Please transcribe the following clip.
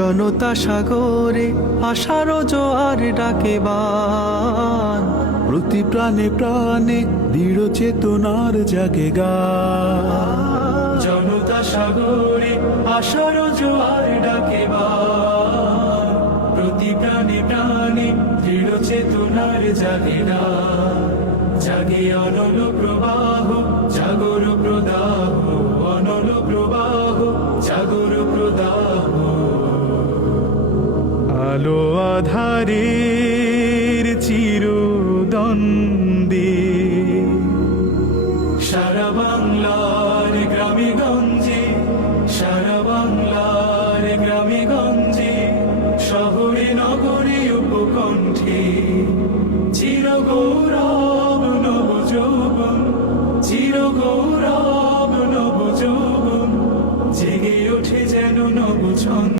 জনতা সাগরে আশার জোয়ার ডাকে বান, প্রতি প্রাণে প্রাণে দৃঢ় চেতনার জাগে গান। জনতা সাগরে আশার জোয়ার ডাকে বান, প্রতি প্রাণে প্রাণে দৃঢ় চেতনার জাগে গান। জাগে অনল প্রবাহ, জাগর প্রদাহ, অনল প্রবাহ, জাগর প্রদাহ। আলো আধারের চিরদ্বন্দ্বে সারা বাংলার গ্রামে গঞ্জে, সারা বাংলার গ্রামে গঞ্জে, শহরে নগরে উপকণ্ঠে চির গৌরব নব যৌবন, চির গৌরব নব যৌবন, জেগে ওঠে যেন নব ছন্দ।